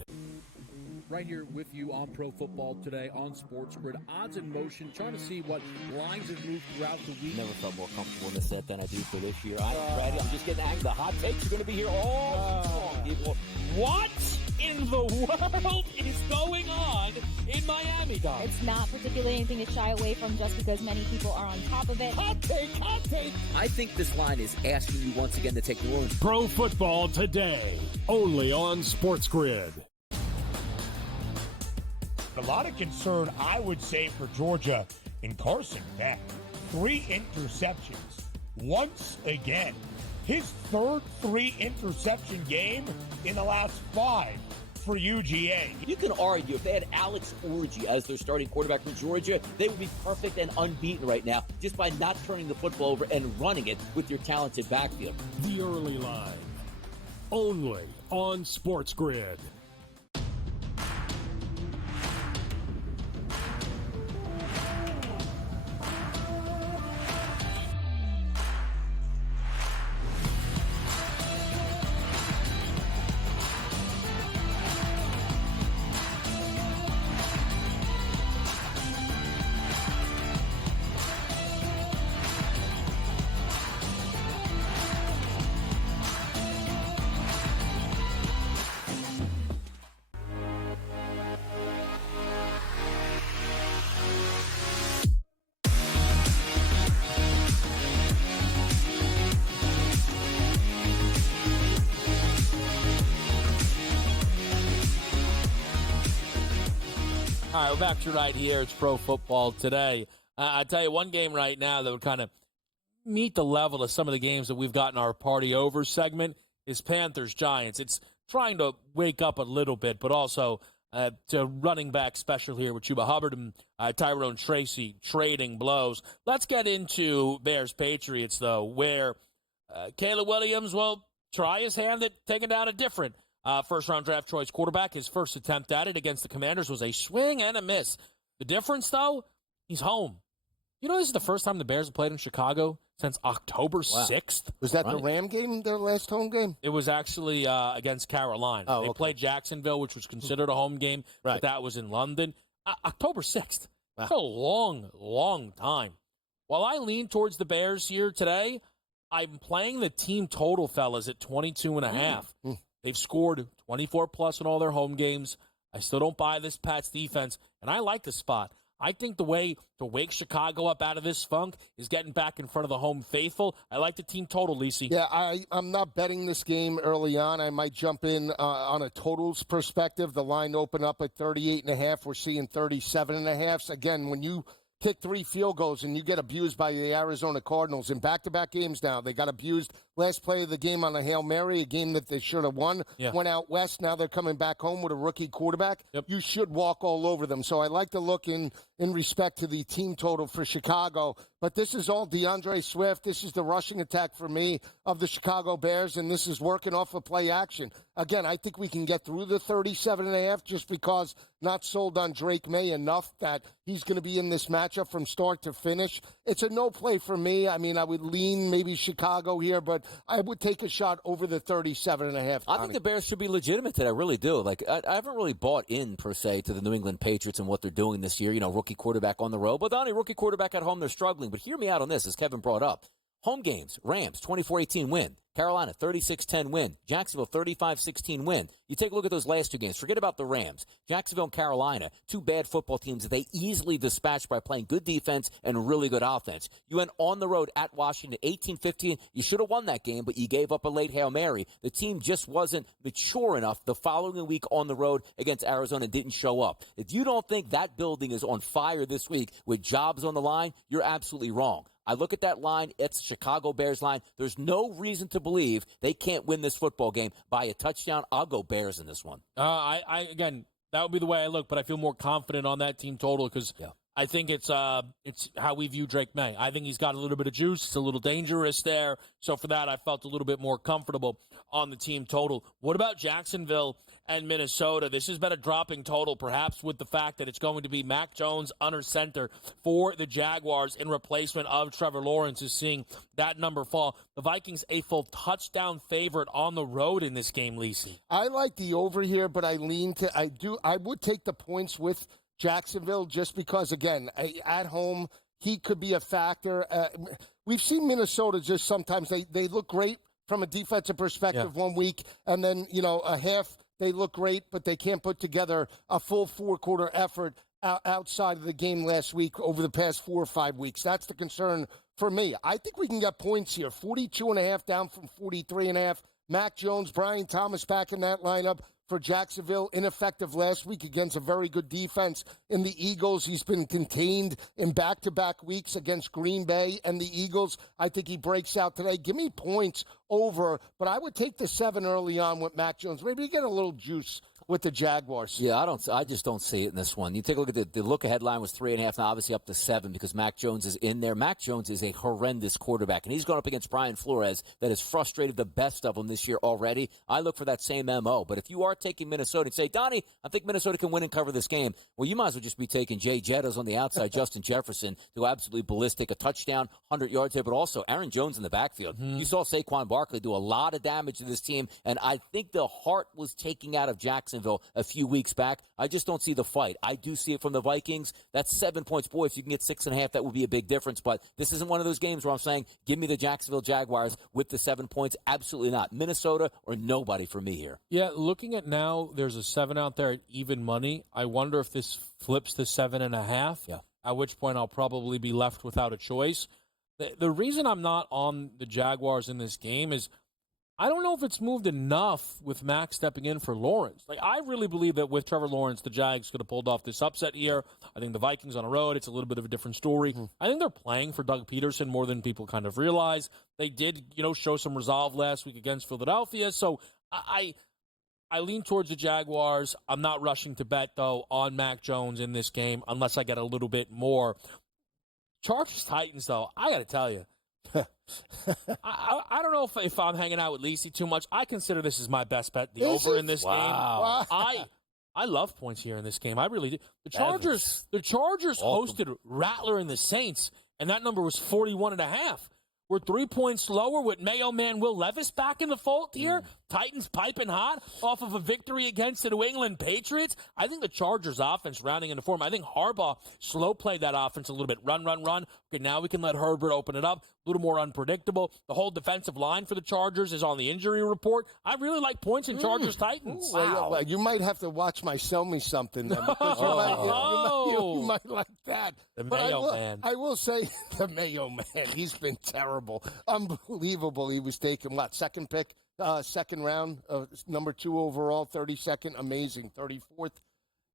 Right here with you on Pro Football Today on SportsGrid. Odds in motion, trying to see what lines have moved throughout the week. Never felt more comfortable in this set than I do for this year. I'm ready. I'm just getting angry. The hot takes are going to be here all long, people. What in the world is going on in Miami, Don? It's not particularly anything to shy away from just because many people are on top of it. Hot take, hot take. I think this line is asking you once again to take New Orleans. Pro Football Today, only on SportsGrid. A lot of concern, I would say, for Georgia and Carson Beck. 3 interceptions. Once again. His third 3-interception game in the last 5 for UGA. You can argue if they had Alex Orji as their starting quarterback for Georgia, they would be perfect and unbeaten right now just by not turning the football over and running it with your talented backfield. The early line, only on SportsGrid. All right, we're back to right here. It's Pro Football Today. I tell you, one game right now that would kind of meet the level of some of the games that we've got in our Party Over segment is Panthers-Giants. It's trying to wake up a little bit, but also to running back special here with Chuba Hubbard and Tyrone Tracy trading blows. Let's get into Bears-Patriots, though, where Caleb Williams will try his hand at taking down a different first-round draft choice quarterback. His first attempt at it against the Commanders was a swing and a miss. The difference, though, he's home. You know, this is the first time the Bears have played in Chicago since October 6th. Was that the Ram game, their last home game? It was actually against Carolina. They played Jacksonville, which was considered a home game, but that was in London. October 6th. That's a long, long time. While I lean towards the Bears here today, I'm playing the team total, fellas, at 22.5. They've scored 24-plus in all their home games. I still don't buy this Pats defense, and I like the spot. I think the way to wake Chicago up out of this funk is getting back in front of the home faithful. I like the team total, Lisi. Yeah, I'm not betting this game early on. I might jump in on a totals perspective. The line opened up at 38.5. We're seeing 37.5. Again, when you kick 3 field goals and you get abused by the Arizona Cardinals in back-to-back games now. They got abused last play of the game on a Hail Mary, a game that they should have won. Went out west. Now they're coming back home with a rookie quarterback. You should walk all over them. So I like to look in respect to the team total for Chicago. But this is all DeAndre Swift. This is the rushing attack for me of the Chicago Bears, and this is working off of play action. Again, I think we can get through the 37.5 just because not sold on Drake May enough that he's going to be in this matchup from start to finish. It's a no play for me. I mean, I would lean maybe Chicago here, but I would take a shot over the 37.5. I think the Bears should be legitimate today. I really do. Like, I haven't really bought in, per se, to the New England Patriots and what they're doing this year. You know, rookie quarterback on the road. But Donnie, rookie quarterback at home, they're struggling. But hear me out on this, as Kevin brought up. Home games, Rams, 24-18 win. Carolina, 36-10 win. Jacksonville, 35-16 win. You take a look at those last 2 games. Forget about the Rams. Jacksonville and Carolina, 2 bad football teams that they easily dispatched by playing good defense and really good offense. You went on the road at Washington, 18-15. You should have won that game, but you gave up a late Hail Mary. The team just wasn't mature enough the following week on the road against Arizona and didn't show up. If you don't think that building is on fire this week with jobs on the line, you're absolutely wrong. I look at that line. It's Chicago Bears line. There's no reason to believe they can't win this football game by a touchdown. I'll go Bears in this one. Again, That would be the way I look, but I feel more confident on that team total because I think it's how we view Drake May. I think he's got a little bit of juice. It's a little dangerous there. So for that, I felt a little bit more comfortable on the team total. What about Jacksonville and Minnesota? This has been a dropping total, perhaps with the fact that it's going to be Mac Jones under center for the Jaguars in replacement of Trevor Lawrence, is seeing that number fall. The Vikings a full touchdown favorite on the road in this game, Lisi. I like the over here, but I would take the points with Jacksonville just because, again, at home, he could be a factor. We've seen Minnesota just sometimes they look great from a defensive perspective 1 week, and then, a half they look great, but they can't put together a full four-quarter effort outside of the game last week over the past 4 or 5 weeks. That's the concern for me. I think we can get points here. 42.5 down from 43.5. Mac Jones, Brian Thomas back in that lineup for Jacksonville, ineffective last week against a very good defense in the Eagles. He's been contained in back-to-back weeks against Green Bay and the Eagles. I think he breaks out today. Give me points over, but I would take the 7 early on with Mac Jones. Maybe you get a little juice with the Jaguars. Yeah, I just don't see it in this one. You take a look at the look-ahead line was 3.5, now obviously up to 7 because Mac Jones is in there. Mac Jones is a horrendous quarterback, and he's gone up against Brian Flores that has frustrated the best of them this year already. I look for that same MO, but if you are taking Minnesota and say, Donnie, I think Minnesota can win and cover this game, well, you might as well just be taking Jay Jettas on the outside, Justin Jefferson to go absolutely ballistic, a touchdown, 100 yards here, but also Aaron Jones in the backfield. You saw Saquon Barkley do a lot of damage to this team, and I think the heart was taking out of Jacksonville a few weeks back. I just don't see the fight. I do see it from the Vikings. That's 7 points. Boy, if you can get 6.5, that would be a big difference. But this isn't one of those games where I'm saying, give me the Jacksonville Jaguars with the 7 points. Absolutely not. Minnesota or nobody for me here. Yeah, looking at now, there's a 7 out there at even money. I wonder if this flips to 7.5. Yeah. At which point I'll probably be left without a choice. The reason I'm not on the Jaguars in this game is I don't know if it's moved enough with Max stepping in for Lawrence. I really believe that with Trevor Lawrence, the Jags could have pulled off this upset here. I think the Vikings on the road, it's a little bit of a different story. I think they're playing for Doug Peterson more than people kind of realize. They did, show some resolve last week against Philadelphia. So I lean towards the Jaguars. I'm not rushing to bet, though, on Mac Jones in this game unless I get a little bit more. Chargers-Titans, though, I got to tell you, I don't know if I'm hanging out with Lisi too much. I consider this as my best bet, the over in this game. I love points here in this game. I really do. The Chargers hosted Rattler and the Saints, and that number was 41.5. We're 3 points lower with Mayo Man Will Levis back in the fold here. Titans piping hot off of a victory against the New England Patriots. I think the Chargers offense rounding into form. I think Harbaugh slow played that offense a little bit. Run. Okay, now we can let Herbert open it up. A little more unpredictable. The whole defensive line for the Chargers is on the injury report. I really like points in Chargers-Titans. Wow. You might have to watch my Sell Me Something then, because you might like that. The Mayo Man. I will say the Mayo Man. He's been terrible. Unbelievable. He was taken, second pick? Second round, number 2 overall, 32nd, amazing, 34th.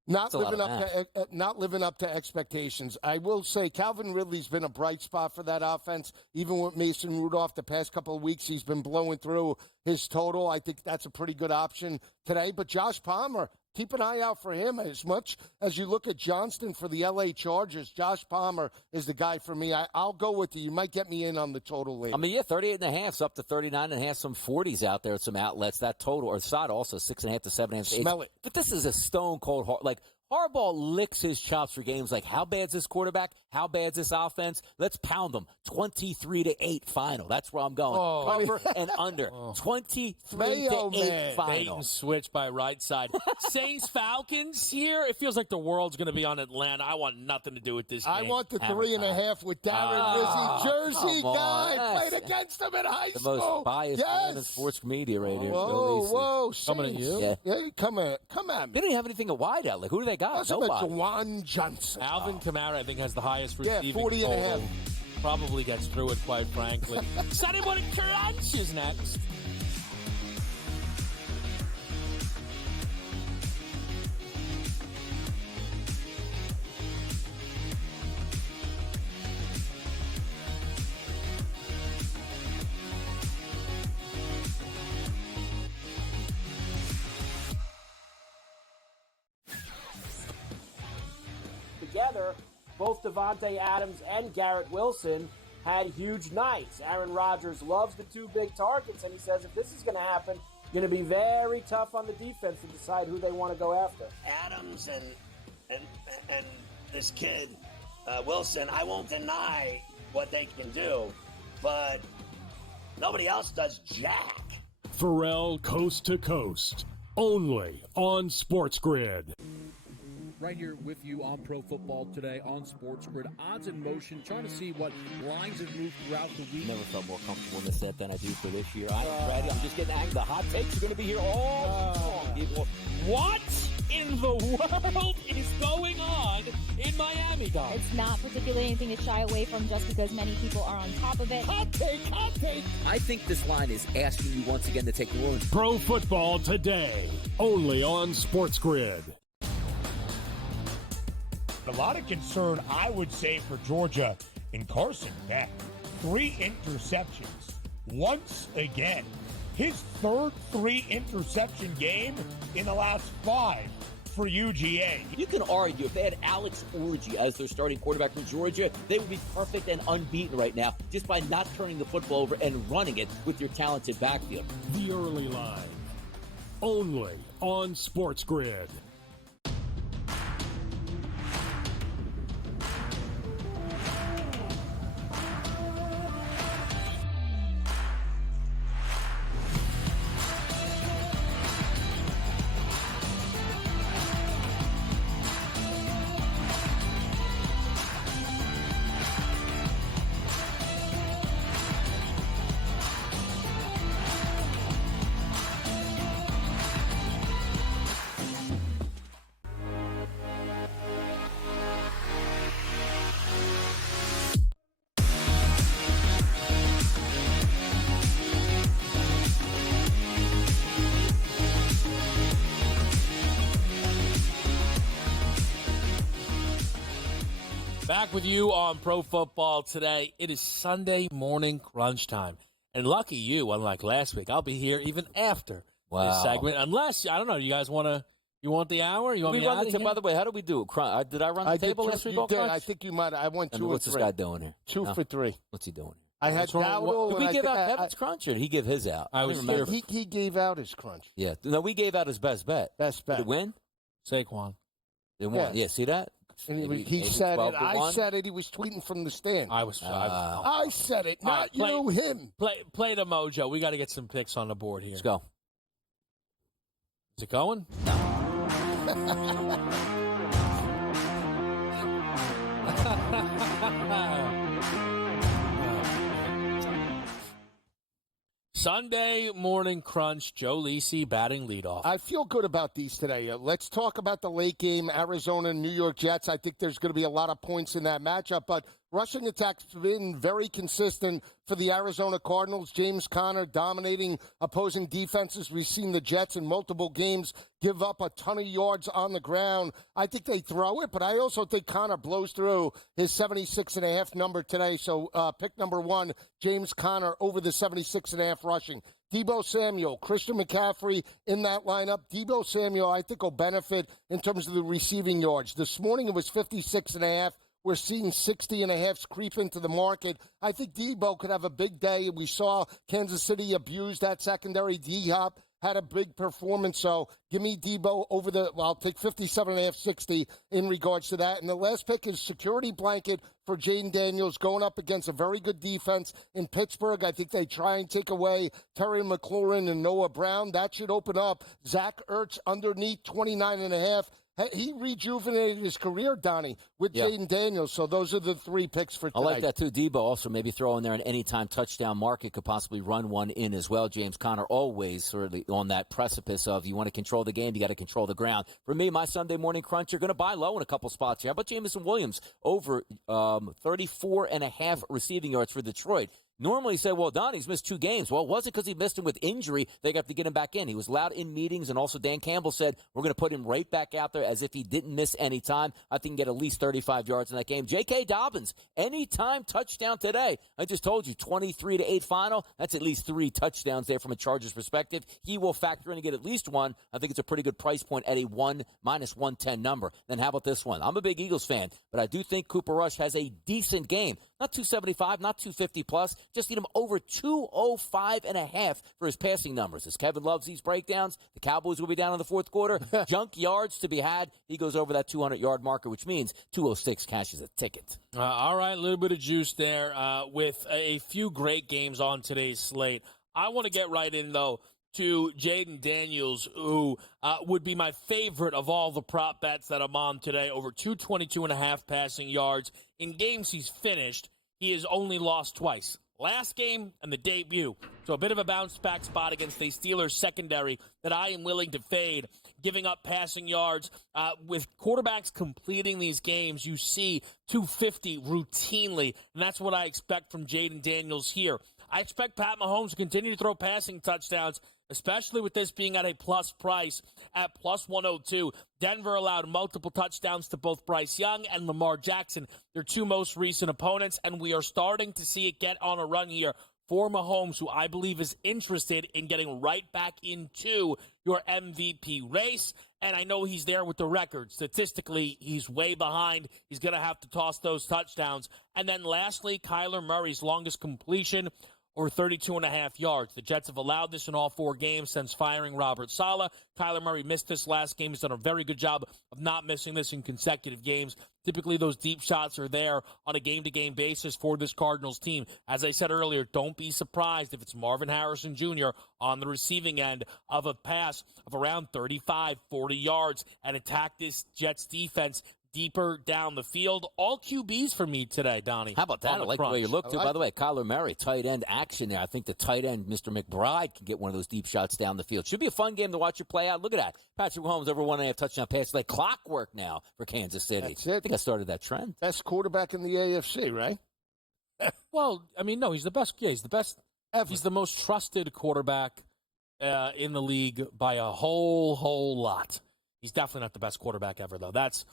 Not living up to expectations. I will say Calvin Ridley's been a bright spot for that offense. Even with Mason Rudolph the past couple of weeks, he's been blowing through his total. I think that's a pretty good option today. But Josh Palmer, keep an eye out for him. As much as you look at Johnston for the L.A. Chargers, Josh Palmer is the guy for me. I'll go with you. You might get me in on the total later. 38.5's up to 39.5, some 40s out there at some outlets. That total, or side also, 6.5 to 7.5. Smell it. But this is a stone-cold hard. Harbaugh licks his chops for games like, how bad's this quarterback? How bad's this offense? Let's pound them. 23-8 final. That's where I'm going. Cover and under. 23-8 final. Bait and switch by right side. Saints-Falcons here. It feels like the world's going to be on Atlanta. I want nothing to do with this game. I want the 3.5 with Darren Rizzi. Jersey guy. Played against him in high school. The most biased man in sports media right here. Whoa. Coming at you? Yeah, come at me. They didn't have anything at wide out. Who do they got? Nobody. Juwan Johnson. Alvin Kamara, I think, has the highest receiving 40.5. total. Probably gets through it, quite frankly. Sunday Morning Crunch is next. together, both Devontae Adams and Garrett Wilson had huge nights. Aaron Rodgers loves the two big targets, and he says if this is going to happen, going to be very tough on the defense to decide who they want to go after. Adams and this kid, Wilson, I won't deny what they can do, but nobody else does jack. Pharrell Coast to Coast, only on SportsGrid. Right here with you on Pro Football Today on SportsGrid. Odds in motion, trying to see what lines have moved throughout the week. Never felt more comfortable in this set than I do for this year. I am ready. I'm just getting angry. The hot takes are going to be here all long, people. What in the world is going on in Miami, Dom? It's not particularly anything to shy away from just because many people are on top of it. Hot take, hot take. I think this line is asking you once again to take the Bruins. Pro Football Today, only on SportsGrid. A lot of concern, I would say, for Georgia in Carson Beck. 3 interceptions. Once again. His third 3-interception game in the last 5 for UGA. You can argue if they had Alex Orji as their starting quarterback from Georgia, they would be perfect and unbeaten right now just by not turning the football over and running it with your talented backfield. The early line, only on SportsGrid. Back with you on Pro Football Today. It is Sunday morning crunch time. And lucky you, unlike last week, I'll be here even after this segment. Unless, I don't know, you guys want the hour? You want me out of here? By the way, how did we do? Did I run the table last week? You did. I think you might. I went 2 or 3. What's this guy doing here? 2 for 3. What's he doing here? I had Dowdle. Did we give out Kevin's crunch, or did he give his out? I was here. He gave out his crunch. Yeah. No, we gave out his best bet. Best bet. Did it win? Saquon. It won. Yeah, see that? And he said it. I said it. He was tweeting from the stand. I was. I said it, not you, him. Play the mojo. We got to get some picks on the board here. Let's go. Is it going? Sunday morning crunch, Joe Lisi batting leadoff. I feel good about these today. Let's talk about the late game, Arizona and New York Jets. I think there's going to be a lot of points in that matchup, but rushing attacks have been very consistent for the Arizona Cardinals. James Conner dominating opposing defenses. We've seen the Jets in multiple games give up a ton of yards on the ground. I think they throw it, but I also think Conner blows through his 76.5 number today. So pick number 1, James Conner over the 76.5 rushing. Deebo Samuel, Christian McCaffrey in that lineup. Deebo Samuel, I think, will benefit in terms of the receiving yards. This morning it was 56.5. We're seeing 60.5 creep into the market. I think Deebo could have a big day. We saw Kansas City abuse that secondary. D-Hop had a big performance. So give me Deebo over I'll take 57.5, 60 in regards to that. And the last pick is security blanket for Jaden Daniels going up against a very good defense in Pittsburgh. I think they try and take away Terry McLaurin and Noah Brown. That should open up Zach Ertz underneath 29.5. He rejuvenated his career, Donnie, with Jaden Daniels. So those are the 3 picks for tonight. I like that, too. Debo also maybe throw in there an anytime touchdown market, could possibly run one in as well. James Conner always sort of on that precipice of you want to control the game, you got to control the ground. For me, my Sunday morning crunch, you're going to buy low in a couple spots here. How about Jameson Williams over 34.5 receiving yards for Detroit? Normally, you say, well, Donnie's missed 2 games. Well, it wasn't because he missed him with injury. They got to get him back in. He was allowed in meetings, and also Dan Campbell said, we're going to put him right back out there as if he didn't miss any time. I think he can get at least 35 yards in that game. J.K. Dobbins, anytime touchdown today. I just told you, 23-8 final. That's at least 3 touchdowns there from a Chargers perspective. He will factor in and get at least 1. I think it's a pretty good price point at a -110 number. Then how about this one? I'm a big Eagles fan, but I do think Cooper Rush has a decent game. Not 275, not 250 plus. Just need him over 205.5 for his passing numbers. As Kevin loves these breakdowns, the Cowboys will be down in the fourth quarter. Junk yards to be had. He goes over that 200-yard marker, which means 206 cashes a ticket. All right, a little bit of juice there with a few great games on today's slate. I want to get right in, though, to Jaden Daniels, who would be my favorite of all the prop bets that I'm on today. Over 222.5 passing yards. In games he's finished, he has only lost twice. Last game and the debut. So a bit of a bounce-back spot against a Steelers secondary that I am willing to fade. Giving up passing yards. With quarterbacks completing these games, you see 250 routinely, and that's what I expect from Jaden Daniels here. I expect Pat Mahomes to continue to throw passing touchdowns, especially with this being at a plus price at plus 102. Denver allowed multiple touchdowns to both Bryce Young and Lamar Jackson, their 2 most recent opponents, and we are starting to see it get on a run here for Mahomes, who I believe is interested in getting right back into your MVP race. And I know he's there with the record. Statistically, he's way behind. He's going to have to toss those touchdowns. And then lastly, Kyler Murray's longest completion, or 32.5 yards. The Jets have allowed this in all 4 games since firing Robert Saleh. Kyler Murray missed this last game. He's done a very good job of not missing this in consecutive games. Typically, those deep shots are there on a game-to-game basis for this Cardinals team. As I said earlier, don't be surprised if it's Marvin Harrison Jr. on the receiving end of a pass of around 35, 40 yards and attack this Jets defense deeper down the field. All QBs for me today, Donnie. How about that? I like the way you look, too. By the way, Kyler Murray, tight end action there. I think the tight end, Mr. McBride, can get one of those deep shots down the field. Should be a fun game to watch it play out. Look at that. Patrick Mahomes over 1.5 touchdown passes. Like clockwork now for Kansas City. That's it. I think I started that trend. Best quarterback in the AFC, right? Well, I mean, no, he's the best. Yeah, he's the best. Ever. He's the most trusted quarterback in the league by a whole lot. He's definitely not the best quarterback ever, though. That's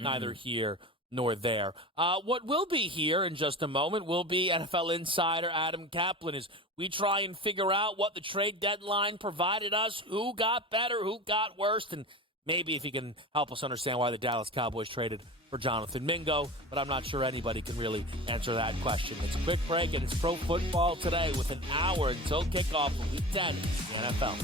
neither here nor there. What will be here in just a moment will be NFL insider Adam Kaplan as we try and figure out what the trade deadline provided us, who got better, who got worse, and maybe if he can help us understand why the Dallas Cowboys traded for Jonathan Mingo, but I'm not sure anybody can really answer that question. It's a quick break, and it's Pro Football Today with an hour until kickoff of Week 10 in the NFL.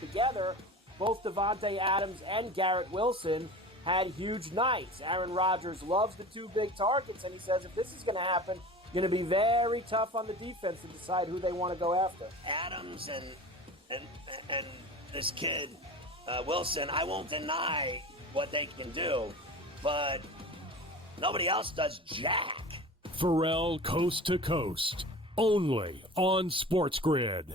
Together, both Davante Adams and Garrett Wilson had huge nights. Aaron Rodgers loves the 2 big targets, and he says if this is going to happen, it's going to be very tough on the defense to decide who they want to go after. Adams and this kid, Wilson, I won't deny what they can do, but nobody else does jack. Pharrell Coast to Coast, only on SportsGrid.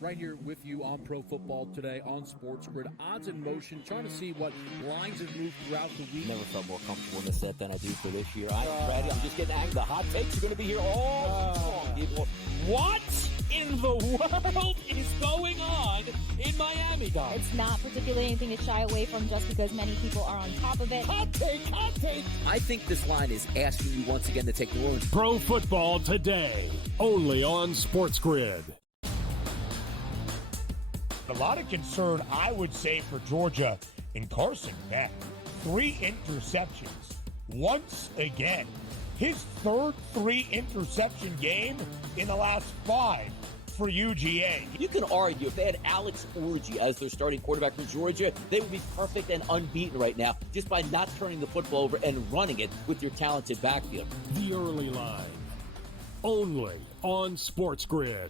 Right here with you on Pro Football Today on SportsGrid. Odds in motion, trying to see what lines have moved throughout the week. Never felt more comfortable in this set than I do for this year. I'm ready. I'm just getting angry. The hot takes are going to be here all long, people. What in the world is going on in Miami, Don? It's not particularly anything to shy away from just because many people are on top of it. Hot take. I think this line is asking you once again to take New Orleans. Pro Football Today, only on SportsGrid. A lot of concern, I would say, for Georgia and Carson Beck. 3 interceptions. Once again. His third 3-interception game in the last 5 for UGA. You can argue if they had Alex Orji as their starting quarterback for Georgia, they would be perfect and unbeaten right now just by not turning the football over and running it with your talented backfield. The early line, only on SportsGrid.